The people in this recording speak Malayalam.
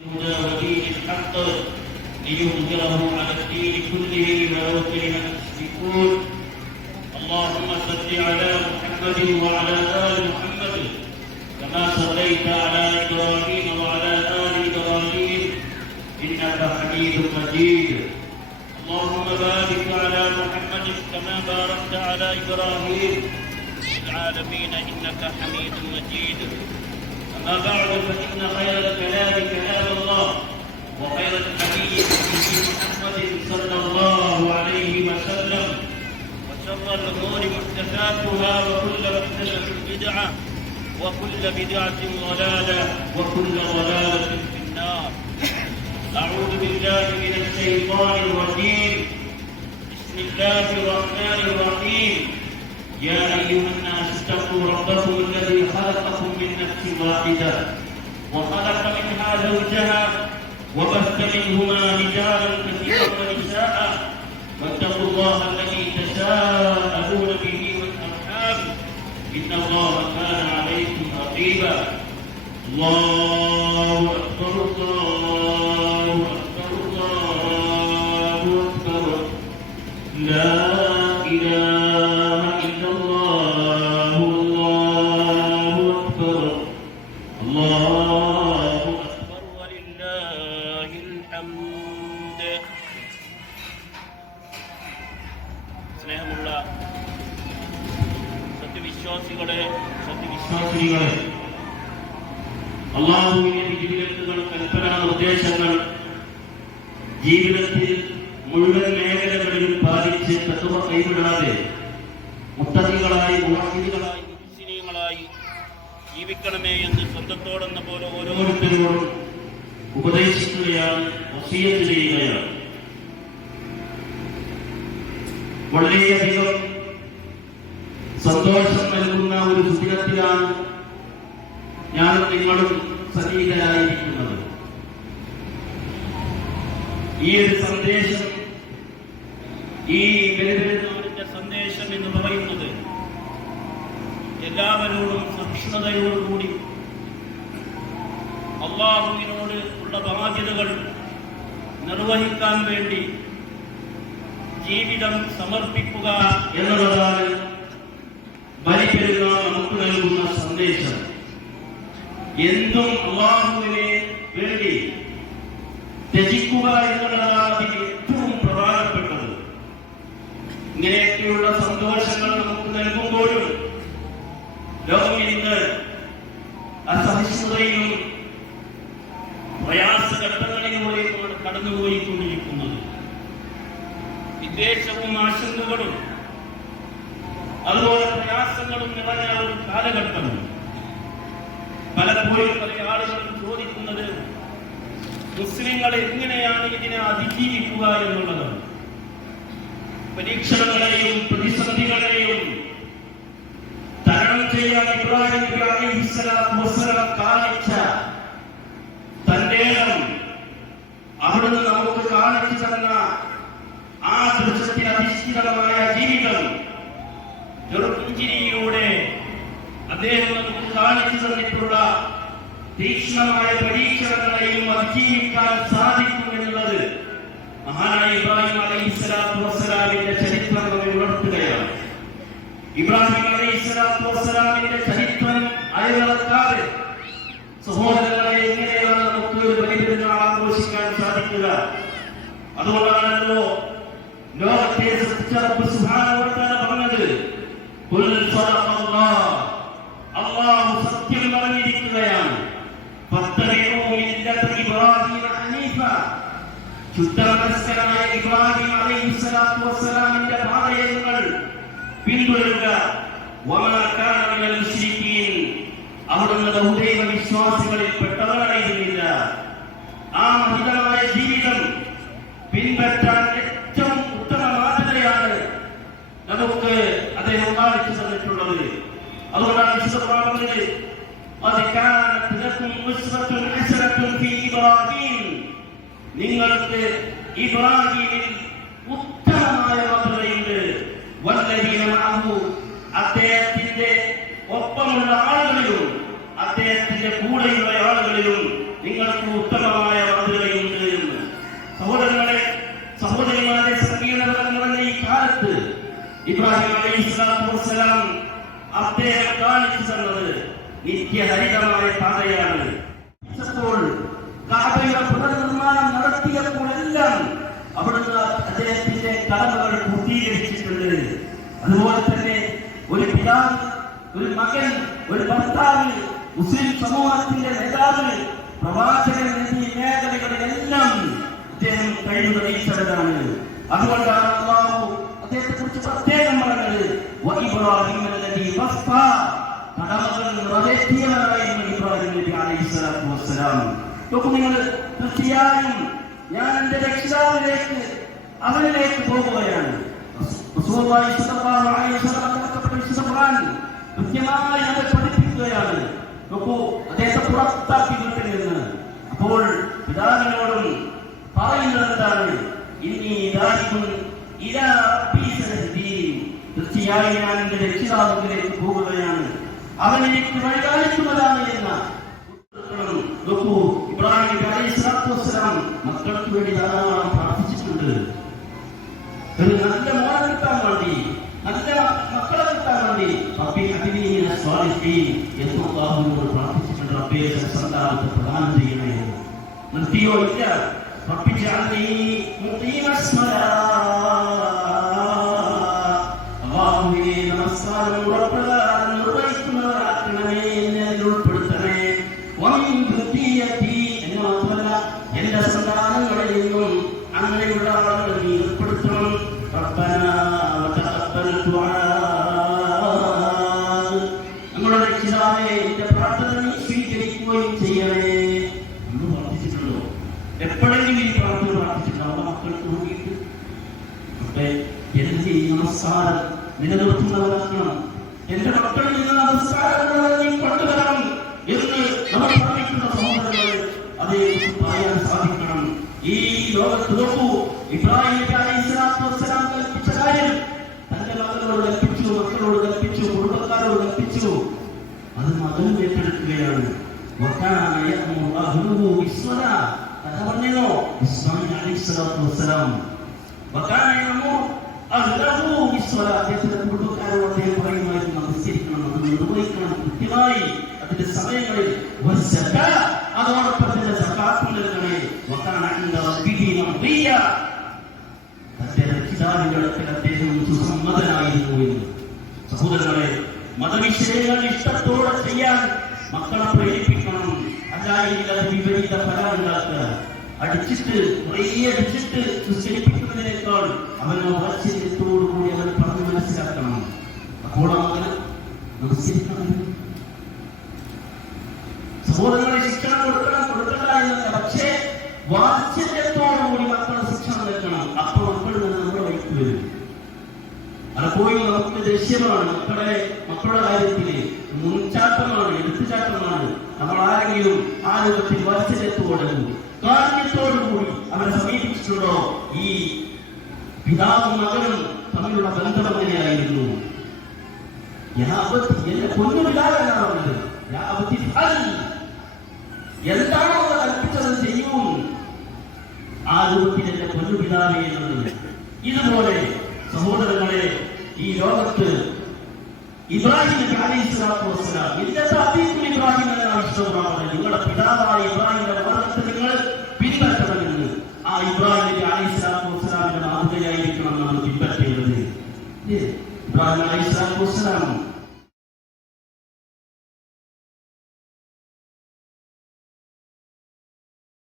الهدى ودين الحق ليظهره على الدين كله ولو كره المشركون. اللهم صل على محمد وعلى ال محمد كما صليت على ابراهيم وعلى ال ابراهيم انك حميد مجيد. اللهم بارك على محمد كما باركت على ابراهيم في العالمين انك حميد مجيد. أما بعد فإن خير الكلام كلام الله وخير الحديث حديث محمد صلى الله عليه وسلم وشر الأمور محدثاتها وكل محدثة بدعة وكل بدعة ضلالة وكل ضلالة في النار. أعوذ بالله من الشيطان الرجيم. بسم الله الرحمن الرحيم. يا أيها الناس اتقوا ربكم الذي خلقكم من نفس واحدة وخلق منها زوجها وبث منهما رجالا كثيرا ونساء واتقوا الله الذي تساءلون به والأرحام إن الله كان عليكم رقيبا. الله أكبر الله أكبر الله أكبر لا إله إلا الله الله أكبر الله أكبر ولله الحمد. സ്നേഹമുള്ള സത്യവിശ്വാസികളെ അല്ലാഹുവിന്റെ വിധിവിലക്കുകൾ കൽപ്പനാ നിർദ്ദേശങ്ങൾ ജീവിതത്തിൽ മുഴുവൻ മേഖലകളിലും പാലിച്ച് തത്വ കൈവിടാതെ മുത്തഖികളായി മുവഹ്ഹിദുകളായി മുഹ്സിനീങ്ങളായി ജീവിക്കണമേ എന്ന് സ്വന്തത്തോടെന്ന പോലെ ഓരോരുത്തരോടും ഉപദേശിക്കുകയാണ്, വസിയ്യത്ത് ചെയ്യുകയാണ്. വളരെയധികം സന്തോഷം നൽകുന്ന ഒരു സുദിനത്തിലാണ് ഞാനും നിങ്ങളും സന്നിഹിതരായിരിക്കുന്നത്. ഈ ഒരു സന്ദേശം, ഈ ബലിപെരുന്നാളിന്റെ സന്ദേശം എന്ന് പറയുന്നത് എല്ലാവരോടും സഹിഷ്ണുതയോടുകൂടി അല്ലാഹുവിനോട് ഉള്ള ബാധ്യതകൾ നിർവഹിക്കാൻ വേണ്ടി ജീവിതം സമർപ്പിക്കുക എന്നുള്ളതാണ് ബലിപെരുന്നാൾ നമുക്ക് നൽകുന്ന സന്ദേശം. എന്തും അല്ലാഹുവിനെ വേണ്ടി ത്യജിക്കുക എന്നുള്ളതാണ് അതിന് ഏറ്റവും പ്രധാനപ്പെട്ടത്. ഇങ്ങനെയൊക്കെയുള്ള സന്തോഷങ്ങൾ നമുക്ക് നൽകുമ്പോഴും ലോകം ഇന്ന് അസഹിഷ്ണുതയിലും പ്രയാസഘട്ടങ്ങളിലൂടെയുമാണ് കടന്നുപോയിക്കൊണ്ടിരിക്കുന്നത്. വിദ്വേഷവും ആശങ്കകളും അതുപോലെ പ്രയാസങ്ങളും നിറഞ്ഞ ഒരു കാലഘട്ടം. പലപ്പോഴും പല ആളുകളും ചോദിക്കുന്നത് മുസ്ലിങ്ങൾ എങ്ങനെയാണ് ഇതിനെ അതിജീവിക്കുക എന്നുള്ളതാണ്. പരീക്ഷണങ്ങളെയും പ്രതിസന്ധികളെയും തരണം ചെയ്യാൻ ഇബ്രാഹിം നബി അലൈഹിസ്സലാത്തു വസ്സലാം കാണിച്ച തന്റെ അവിടുന്ന് നമുക്ക് കാണിച്ചു തന്ന ആ ദൃശ്യത്തിൽ അധിഷ്ഠിതമായ ജീവിതം ചെറുപുഞ്ചിരിയിലൂടെ അദ്ദേഹം നമുക്ക് കാണിച്ചു തന്നിട്ടുള്ള തീക്ഷ്ണമായ പരീക്ഷണങ്ങളെയും അതിജീവിക്കാൻ സാധിക്കും എന്നുള്ളത് മഹാനായ ഇബ്രാഹിം അലൈഹിസ്സലാത്തു വസ്സലാമിന്റെ ചരിത്രം നമ്മെ ഉണർത്തുകയാണ്. ഇബ്രാഹിം അലൈഹിസ്സലാത്തു വസ്സലാമിന്റെ ചരിത്രം അയവിറക്കാതെ സഹോദരങ്ങളെ എങ്ങനെയാണ് നമുക്ക് ഒരു ബലിപെരുന്നാൾ ആഘോഷിക്കാൻ സാധിക്കുക? അതുകൊണ്ടാണല്ലോ ലോകത്തെ സൃഷ്ടിച്ച റബ്ബ് സുബ്ഹാനഹു വ തആല പറഞ്ഞത്, ഖുൽ സദഖല്ലാഹ്, അല്ലാഹു സത്യം പറഞ്ഞിരിക്കുകയാണ്. ഫത്തബിഉ മില്ലത ഇബ്രാഹിം ഹനീഫ, ശുദ്ധമനസ്കനായ ഇബ്രാഹിം അലൈഹിസ്സലാത്തു വസ്സലാമിന്റെ പാതയെ നിങ്ങൾ പിന്തുടരുക. വമാ കാന മിനൽ മുശ്രിക്കീൻ, അവിടുന്ന് ബഹുദൈവ വിശ്വാസികളിൽ പെട്ടവരായിരുന്നില്ല. ആ മഹിതമായ ജീവിതം പിൻപറ്റാൻ ഏറ്റവും ഉത്തമ മാതൃകയാണ് നമുക്ക് അദ്ദേഹം കാണിച്ചു തന്നിട്ടുള്ളത്. അതുകൊണ്ടാണ് വിശുദ്ധ ഖുർആൻ പറഞ്ഞത്, ഖദ് കാനത് ലക്കും ഉസ്വത്തുൻ ഹസനത്തുൻ ഫീ ഇബ്രാഹിം, നിങ്ങൾക്ക് ഇബ്രാഹിമിൽ ഉത്തമമായ മാതൃകയുണ്ട്. വല്ലദീന മഅഹു, അദ്ദേഹത്തിന്റെ ഒപ്പമുള്ള ആളുകളിലും അദ്ദേഹത്തിന്റെ കൂടെയുള്ള ആളുകളിലും നിങ്ങൾക്ക് ഉത്തമമായ മാതൃകയുണ്ട് എന്ന്. സഹോദരങ്ങളെ, സഹോദരിമാരെ, സങ്കീർണതകൾ നിറഞ്ഞ ഈ കാലത്ത് ഇബ്രാഹിം അലൈഹിസ്സലാത്തു വസ്സലാം അദ്ദേഹം കാണിച്ചു തന്നത് നിത്യഹരിതമായ പാതയാണ്. ഇപ്പോൾ കഅബയുടെ പുനർനിർമ്മാണം നടത്തിയപ്പോഴെല്ലാം അവിടുന്ന് അദ്ദേഹത്തിന്റെ കടമകൾ പൂർത്തീകരിച്ചിട്ടുണ്ട്. അതുപോലെ തന്നെ ഒരു പിതാവ്, ഒരു മകൻ, ഒരു ഭർത്താവ്, മുസ്ലിം സമൂഹത്തിന്റെ നേതാവ്, പ്രവാചകൻ എന്നീ മേഖലകളിലെല്ലാം അദ്ദേഹം കഴിവ് തെളിയിച്ചവരാണ്. അതുകൊണ്ടാണ് അല്ലാഹു അദ്ദേഹത്തെ കുറിച്ച് പ്രത്യേകം പറഞ്ഞത് കടമകൾ നിറവേറ്റിയവരായിരുന്നു ഇബ്രാഹിം നബി അലൈഹിസ്സലാത്തു വസ്സലാം. നിങ്ങൾ തീർച്ചയായും ഞാൻ എന്റെ രക്ഷിതാവിലേക്ക് അവനിലേക്ക് പോകുകയാണ്. കൃത്യമായി അത് പഠിപ്പിക്കുകയാണ്. നോക്കൂ, അദ്ദേഹത്തെ പുറത്താക്കി വീട്ടിൽ നിന്ന്. അപ്പോൾ പിതാവിനോടും പറയുന്നത് എന്താണ്? തീർച്ചയായും ഞാൻ എന്റെ രക്ഷിതാവിലേക്ക് പോകുകയാണ്, അവൻ എനിക്ക് വഴികാണിക്കുന്നതാണ് എന്ന. നോക്കൂ, ഇബ്രാഹിം നബി അലൈഹിസ്സലാത്തു വസ്സലാം മക്കൾക്ക് വേണ്ടി ധാരാളം പ്രാർത്ഥിച്ചിട്ടുണ്ട്. ഒരു നല്ല മോനെ കിട്ടാൻ വേണ്ടി, നല്ല മക്കളെ കിട്ടാൻ വേണ്ടി എന്ന് അല്ലാഹുവിനോട് പ്രാർത്ഥിച്ചിട്ടുണ്ട്. റബ്ബേ, സന്താനത്തെ പ്രദാനം ചെയ്യണേ. നിർത്തിയോ? ഇല്ല. അല്ലാഹുവേ, നമസ്കാരം ഉറപ്രകാരം നിർവഹിക്കുന്നവരാക്കണമേ, എന്നെ ഉൾപ്പെടുത്തണേ. എന്ന് മാത്രമല്ല, എന്റെ സന്താനങ്ങളിൽ നിന്നും അങ്ങനെയുള്ള ആളുകൾ നീ ഉൾപ്പെടുത്തണം. നമ്മുടെ രക്ഷിതാവേ, എന്റെ പ്രാർത്ഥന നീ സ്വീകരിക്കുകയും ചെയ്യണേ എന്ന് പ്രാർത്ഥിച്ചിട്ടുണ്ടോ? എപ്പോഴെങ്കിലും ഈ പ്രാർത്ഥന പ്രാർത്ഥിച്ചിട്ടുണ്ടോ? നമ്മുടെ മക്കൾക്ക് വേണ്ടിയിട്ട് എന്റെ ഈ നമസ്കാരം നിലനിർത്തുന്നവരാക്കണം, എന്റെ മക്കളിൽ നിന്ന് നമസ്കാരങ്ങൾ നീ കൊണ്ടുവരണം എന്ന് നമ്മൾ പ്രാർത്ഥിക്കുന്ന സഹോദരങ്ങൾ അതേ പറയാൻ സാധിക്കണം. ഈ ലോകത്ത് നോക്കൂ, ഇബ്രാഹിം നബി അലൈഹിസ്സലാത്തു വസ്സലാം കൽപ്പിച്ച കാര്യം തന്റെ മക്കളോട് കൽപ്പിച്ചു, മക്കളോട് കൽപ്പിച്ചു, കുടുംബക്കാരോട് കൽപ്പിച്ചു. അത് മകൻ ഏറ്റെടുക്കുകയാണ്. പറഞ്ഞോ ഇസ്മായിൽ അലൈഹിസ്സലാത്തു വസ്സലാം കുടുംബക്കാരോട് അദ്ദേഹം പറയുമായിരുന്നു, നമസ്കരിക്കണം, അത് നിർവഹിക്കണം കൃത്യമായി അതിന്റെ സമയങ്ങളിൽ. അതോടൊപ്പം തന്നെ സകാത്ത് നൽകണേ. തന്റെ രക്ഷിതാവിന്റെ അടുക്കൽ അദ്ദേഹം സുസമ്മതനായിരുന്നു എന്ന്. സഹോദരങ്ങളെ, മതവിഷയങ്ങൾ ഇഷ്ടത്തോടെ ചെയ്യാൻ മക്കളെ പ്രേരിപ്പിക്കണം. അല്ലായെങ്കിൽ അത് വിപരീത ഫലം ഉണ്ടാക്കുക. അടിച്ചിട്ട് കുറേ അടിച്ചിട്ട് നിശ്ചയിപ്പിക്കുന്നതിനേക്കാൾ അവനെ വാത്സല്യത്തോടുകൂടി അവൻ പറഞ്ഞു മനസ്സിലാക്കണം. അപ്പോൾ അവന് നമസ്കരിക്കണം. സഹോദരങ്ങളെ, ശിക്ഷണം കൊടുക്കണ്ട എന്നല്ല, പക്ഷേ വാത്സല്യത്തോടുകൂടി മക്കളെ ശിക്ഷണം നൽകണം. അപ്പൊ മക്കളിൽ നിന്ന് നമ്മുടെ വഴിക്ക് വരും. പലപ്പോഴും നമുക്ക് ദേഷ്യമാണ് മക്കളുടെ കാര്യത്തില്, മുൻചാട്ടമാണ്, എടുത്തുചാട്ടമാണ്. നമ്മൾ ആരെങ്കിലും ആ രൂപത്തിൽ വാത്സല്യത്തോടെ കാരുണ്യത്തോടുകൂടി അവരെ സമീപിച്ചിട്ടുണ്ടോ? ഈ പിതാവും മകനും തമ്മിലുള്ള ബന്ധം എങ്ങനെയായിരുന്നു? എന്റെ പൊന്നു പിതാവെന്നാണ് പറഞ്ഞത്. എന്താണോ കൽപ്പിച്ചത് ചെയ്യും. ആ രൂപത്തിൽ എന്റെ പൊന്നു പിതാവേ എന്നുള്ളത്. ഇതുപോലെ സഹോദരങ്ങളെ, ഈ ലോകത്ത് ഇബ്രാഹിം നബി അലൈഹിസ്സലാത്തു വസ്സലാം ഇബ്രാഹിം എന്നാണ് ഇഷ്ടപ്പെടുന്നത്. നിങ്ങളുടെ പിതാവായ ഇബ്രാഹിമിന്റെ മാർഗത്തെ നിങ്ങൾ പിൻപറ്റണമെന്ന്. ആ ഇബ്രാഹിം നബി അലൈഹിസ്സലാത്തു വസ്സലാമിന്റെ മാതൃകയായിരിക്കണം നമ്മൾ പിൻപറ്റേണ്ടത്. ഇബ്രാഹിം അലൈഹിസ്സലാത്തു വസ്സലാം